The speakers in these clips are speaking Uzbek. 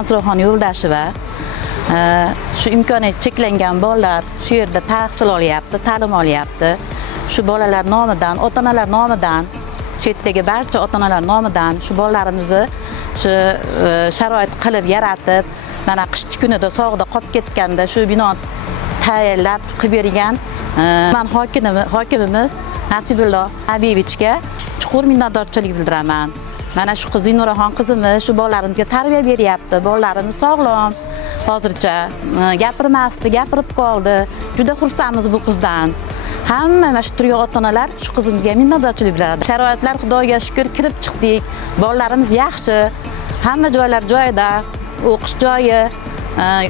Mansurxon Yo'ldasheva shu imkoniyat cheklangan bolalar shu yerda tahsil olyapti, ta'lim olyapti. Shu bolalar nomidan, ota-onalar nomidan, shu yerdagi barcha ota-onalar nomidan shu bolalarimizni shu sharoit qilib yaratib, mana qish kunida sog'da qolib ketganda shu bino tayyorlab qilib bergan men hokimimiz Nasibullo Habibovichga chuqur minnatdorchilik bildiraman. Mana shu Zinuraxon qizimiz shu bolalarimizga tarbiya beryapti. Bolalarimiz sog'lom. Hozircha gapirmasdi, gapirib qoldi. Juda xursandmiz bu qizdan. Hamma mana shu turgan ota-onalar shu qizimizga minnatdorchilik bildiradi. Sharoitlar Xudoga shukr kirib chiqdik. Bolalarimiz yaxshi. Hamma joylar joyida. O'qish joyi,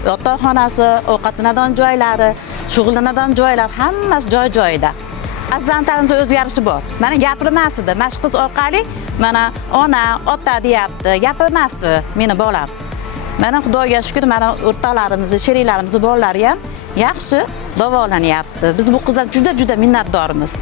yotoqxonasi, ovqatlanadigan joylari, shug'ullanadigan joylar hammasi joy-joyida. Farzandlarimiz o'zgarishi bor. Mana gapirmasdi. Mana shu qiz orqali mana ona, ota deyapti. Gapirmasdi meni bolam. Mana Xudoga shukr, mana o'rtoqlarimiz, sheriklarimiz bolalari ham yaxshi davolanyapti. Biz bu qizdan juda minnatdormiz.